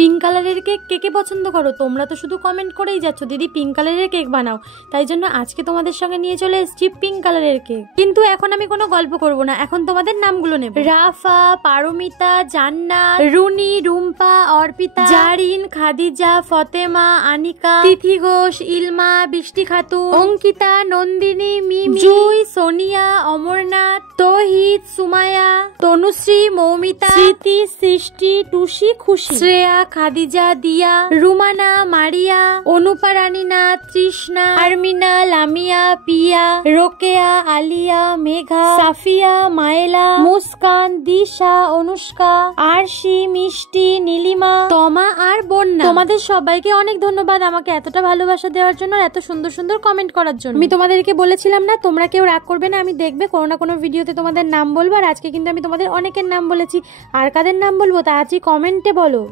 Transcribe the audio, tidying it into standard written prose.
Pink কালারের cake কে কে পছন্দ করো? তোমরা তো শুধু কমেন্ট করেই যাচ্ছ দিদি পিঙ্ক কালারের কেক বানাও, তাই জন্য আজকে তোমাদের সঙ্গে নিয়ে চলে এসেছি পিঙ্ক কালারের কেক। কিন্তু এখন আমি কোনো গল্প করব না, এখন তোমাদের নামগুলো নেব। রাফা, পারমিতা, জান্নাত, রুনি, রুম্পা, অর্পিতা, জারিন, খাদিজা, ফতেমা, আনিকা, তিথি ঘোষ, ইলমা, বৃষ্টি খাতুন, অঙ্কিতা, নন্দিনী, মিমি, জুই, সোনিয়া, অমরনাথ, তৌহিদ, সুমায়া, তনুশ্রী, মৌমিতা, স্মৃতি, সৃষ্টি, টুসি, খুশি, শ্রেয়া, খাদিজা, দিয়া, রুমানা, মারিয়া, অনুপা, রানীনা, তৃষ্ণা, আরমিনা, লামিয়া, পিয়া, রোকেয়া, আলিয়া, মেঘা, সাফিয়া, মায়েলা, মুস্কান, দিশা, অনুষ্কা, আরশি, মিষ্টি, নীলিমা, তমা আর বন্যা। তোমাদের সবাইকে অনেক ধন্যবাদ আমাকে এতটা ভালোবাসা দেওয়ার জন্য, এত সুন্দর সুন্দর কমেন্ট করার জন্য। আমি তোমাদেরকে বলেছিলাম না তোমরা কেউ রাগ করবে না, আমি দেখবে কোনো না কোনো ভিডিওতে তোমাদের নাম বলবো। আর আজকে কিন্তু আমি তোমাদের অনেকের নাম বলেছি, আর কাদের নাম বলবো তা আজই কমেন্টে বলো।